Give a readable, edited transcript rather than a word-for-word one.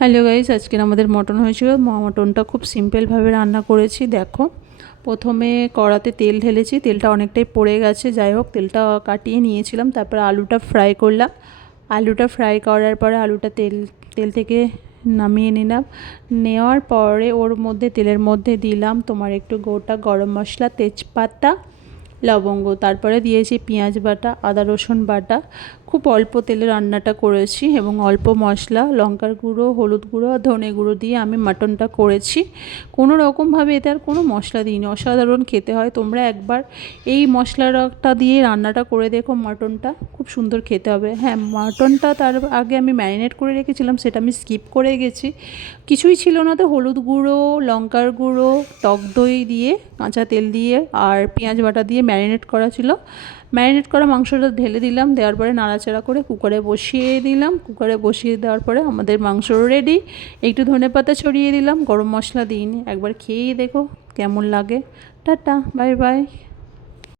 Hello guys, আজকের আমাদের mutton হয়েছিল। মটনটা খুব সিম্পলভাবে রান্না করেছি। দেখো, প্রথমে কড়াতে তেল ঢেলেছি, তেলটা অনেকটাই পড়ে গেছে। যাই হোক, তেলটা কাটিয়ে নিয়েছিলাম। তারপর আলুটা ফ্রাই করলাম। আলুটা ফ্রাই করার পরে আলুটা তেল থেকে নামিয়ে নিলাম। নেওয়ার পরে ওর মধ্যে তেলের মধ্যে দিলাম তোমার একটু গোটা গরম মশলা, তেজপাতা, লবঙ্গ। তারপরে দিয়েছি পেঁয়াজ বাটা, আদা রসুন বাটা। খুব অল্প তেলে রান্নাটা করেছি এবং অল্প মশলা, লঙ্কার গুঁড়ো, হলুদ গুঁড়ো আর ধনে গুঁড়ো দিয়ে আমি মাটনটা করেছি। কোনো রকমভাবে এতে আর কোনো মশলা দিইনি। অসাধারণ খেতে হয়। তোমরা একবার এই মশলাটা দিয়ে রান্নাটা করে দেখো। মাটনটা খুব সুন্দর খেতে হবে। হ্যাঁ, মাটনটা তার আগে আমি ম্যারিনেট করে রেখেছিলাম, সেটা আমি স্কিপ করে গেছি। কিছুই ছিল না তো, হলুদ গুঁড়ো, লঙ্কার গুঁড়ো, টক দই দিয়ে, কাঁচা তেল দিয়ে আর পেঁয়াজ বাটা দিয়ে ম্যারিনেট করা ছিল। ম্যারিনেট করা মাংসটা ঢেলে দিলাম। দেওয়ার পরে নাড়াচাড়া করে কুকারে বসিয়ে দিলাম। কুকারে বসিয়ে দেওয়ার পরে আমাদের মাংস রেডি। একটু ধনেপাতা ছড়িয়ে দিলাম। গরম মশলা দিইনি। একবার খেয়েই দেখো কেমন লাগে। Tata, bye bye.